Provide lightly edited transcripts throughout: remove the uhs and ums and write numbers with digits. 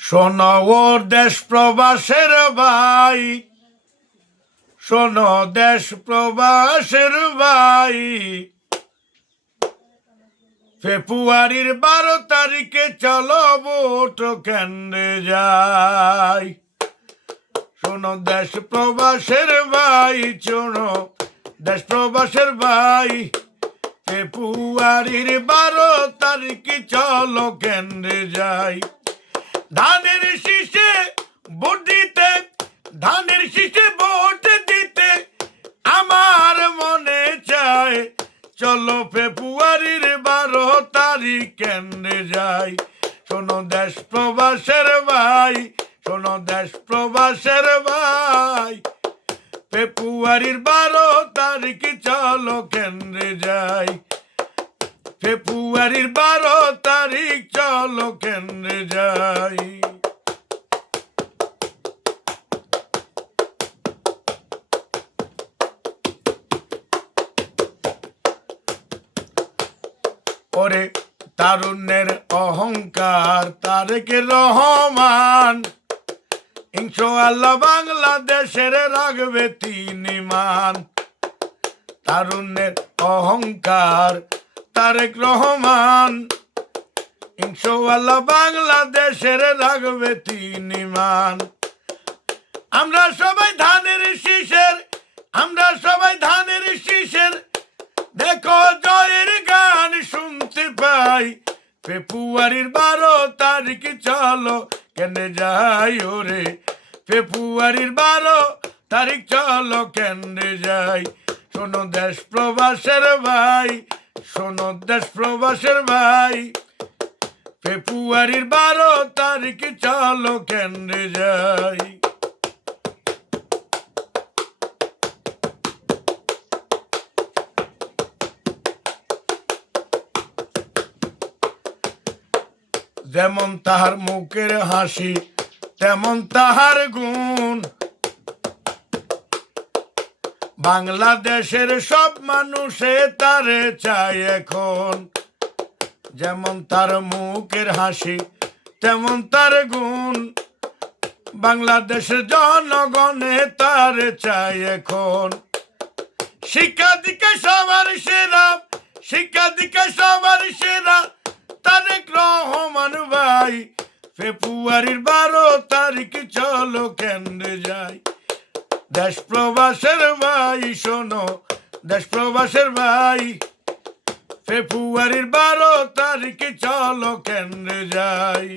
শোনো ও দেশ প্রবাসের ভাই, শোনো দেশ প্রবাসের ভাই, ফেব্রুয়ারির 12 তারিখে চলো ভোট কেন্দ্রে যাই। শোনো দেশ প্রবাসের ভাই, শোনো দেশ প্রবাসের ভাই, ফেব্রুয়ারির 12 তারিখে চলো কেন্দ্রে যাই। ধানের শীষে ভোট দিতে, ধানের শীষে ভোট দিতে আমার মনে চায়, চলো ফেব্রুয়ারির 12 তারিখ কেন্দ্রে যাই। শোনো দেশ প্রবাসের ভাই, শোনো দেশ প্রবাসের ভাই, ফেব্রুয়ারির 12 তারিখ চলো কেন্দ্রে যাই। ফেব্রুয়ারির 12 তারিখ চলো কেন্দ্রে যাই। ওরে তারুণ্যের অহংকার তারেক রহমান, ইনশাআল্লাহ বাংলাদেশের রাখবে তিনি মান। তারুণ্যের অহংকার তারেক রহমান, ইনশাআল্লাহ বাংলাদেশের রাখবে তিনি মান। আমরা সবাই ধানের শীষের, আমরা সবাই ধানের শীষের, দেখো জয়ের গান শুনতে পাই। ফেব্রুয়ারির 12 তারিখ চলো কেন্দ্রে যাই। ওরে ফেব্রুয়ারির 12 তারিখ চলো কেন্দ্রে যাই। শোনো দেশ প্রবাসের ভাই, শোনো দেশ প্রবাসের ভাই, ফেব্রুয়ারির 12 তারিখ চলো কেন্দ্রে যাই। যেমন তাহার মুখের হাসি তেমন তাহার গুণ, বাংলাদেশের সব মানুষে তারে চায় এখন। যেমন তার মুখের হাসি তেমন তার গুণ, বাংলাদেশের জনগণে তারে চায় এখন। শিক্ষা দিকে সবার সেরা, শিক্ষা দিকে সবার সেরা তারেক রহমান ভাই, ফেব্রুয়ারির 12 তারিখ চলো কেন্দ্রে যাই। দেশ প্রবাসের ভাই, শোনো দেশ প্রবাসের ভাই, ফেব্রুয়ারির 12 তারিখ চলো কেন্দ্রে যাই।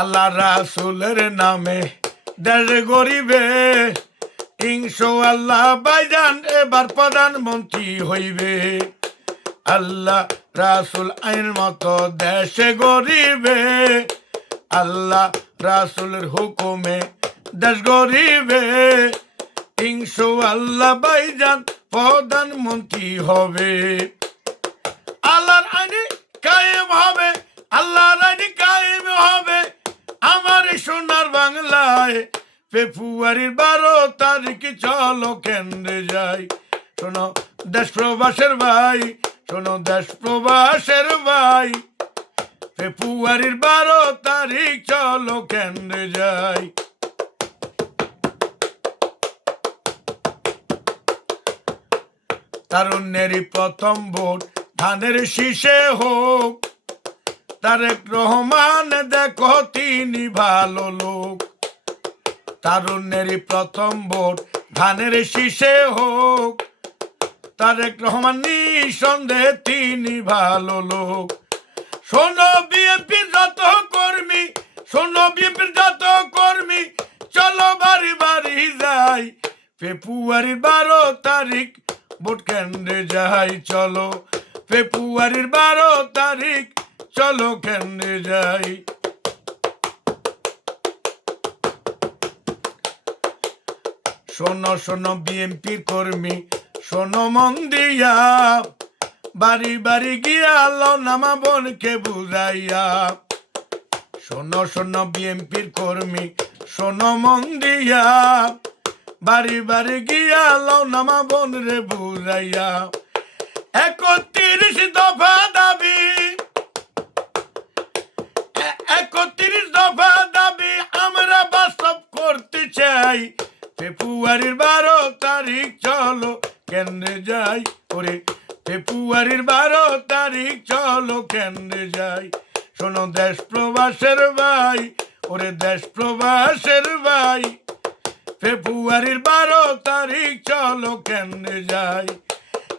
আল্লাহ রাসূলের নামে দেশ গরিবে, ইনশাআল্লাহ ভাইজান এবার প্রধানমন্ত্রী হইবে। আল্লাহ রাসূল আইন মতো দেশে গরিবে, আল্লাহ রাসূলের হুকুমে দেশ গরিবে, ইনশাআল্লাহ ভাইজান প্রধানমন্ত্রী হবে। আল্লাহর আইনে কায়েম হবে, আল্লাহর আইনে কায়েম হবে আমার সোনার বাংলায়। ফেব্রুয়ারির 12 তারিখ চলো কেন্দ্রে যাই। শোনো দেশ প্রবাসের ভাই, শোনো দেশ প্রবাসের ভাই, ফেব্রুয়ারির 12 তারিখ চলো কেন্দ্রে যাই। তারুণ্যেরই প্রথম ভোট ধানের শীষে হোক, তারেক রহমান দেখো তিনি ভালো লোক। তারুণ্যেরই প্রথম ভোট ধানের শীষে হোক, তারেক রহমান নিঃসন্দেহে তিনি ভালো লোক। শোনো বিএনপির যত কর্মী, শোনো বিএনপির যত কর্মী, চলো বাড়ি বাড়ি যাই। ফেব্রুয়ারির 12 তারিখ ভোট কেন্দ্রে যাই। চলো ফেব্রুয়ারির 12 তারিখ চলো কেন্দ্রে যাই। শোনো শোনো বিএনপির কর্মী, শোনো মন দিয়া, বাড়ি বাড়ি গিয়া আল্লাহ নামা বোনকে বুঝাইয়া। শোনো শোনো বিএনপির কর্মী, শোনো মন দিয়া, বাড়ি বাড়ি গিয়া লও নামা বোন রে বুঝাইয়া 31 দফা দাবি 31 দফা দাবি আমরা বাস্তব করতে চাই ফেব্রুয়ারির 12 তারিখ চলো কেন্দ্রে যাই ওরে ফেব্রুয়ারির 12 তারিখ চলো কেন্দ্রে যাই শোনো দেশ প্রবাসের ভাই ওরে দেশ প্রবাসের ভাই ফেব্রুয়ারির 12 তারিখ চলো কেন্দ্রে যাই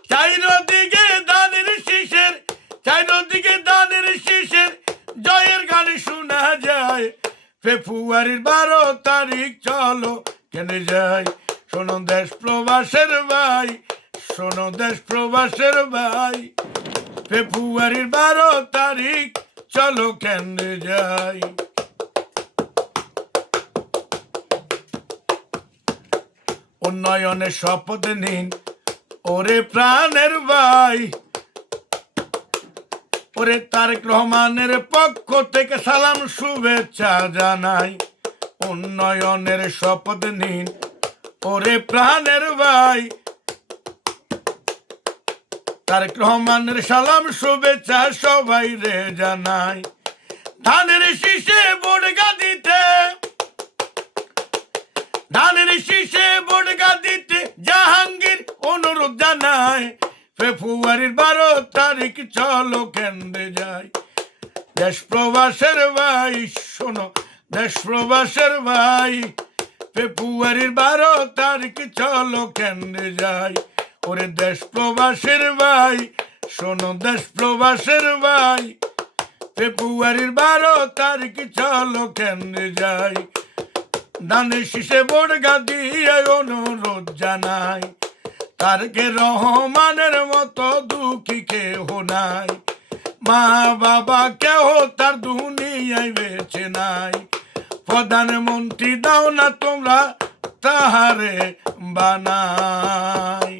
চারিদিকে দানের শীষের চারিদিকে দানের শীষের জয়ের গান শোনা যায় ফেব্রুয়ারির 12 তারিখ চলো কেন্দ্রে যাই শোনো দেশ প্রবাসের ভাই শোনো দেশ প্রবাসের ভাই ফেব্রুয়ারির 12 তারিখ চলো কেন্দ্রে যাই উন্নয়নের শপথ নিন ওরে প্রাণের ভাই ওরে তারেক রহমানের পক্ষ থেকে সালাম শুভেচ্ছা জানাই উন্নয়নের শপথ নিন ওরে প্রাণের ভাই তারেক রহমানের সালাম শুভেচ্ছা সবাই রে জানাই ধানের শীষে বড়গা দিতে ধানের শীষে বড়গা দিতে জাহাঙ্গীর অনুরোধ জানায় ফেব্রুয়ারির 12 তারিখ চলো কেন্দ্রে যাই দেশ প্রবাসের ভাই শোনো দেশ প্রবাসের ভাই ফেব্রুয়ারির 12 তারিখ চলো কেন্দ্রে যাই ওরে দেশ প্রবাসের ভাই শোনো দেশ প্রবাসের ভাই ফেব্রুয়ারির 12 তারিখ চলো কেন্দ্রে যাই ধানের শীষে বড়গা দিয়ে অনুরোধ জানাই তারেক রহমানের মতো দুঃখী কেহ নাই মা বাবা কেহ তার দুনিয়ায় বেঁচে নাই প্রধানমন্ত্রী দাও না তোমরা তাহারে বানাই।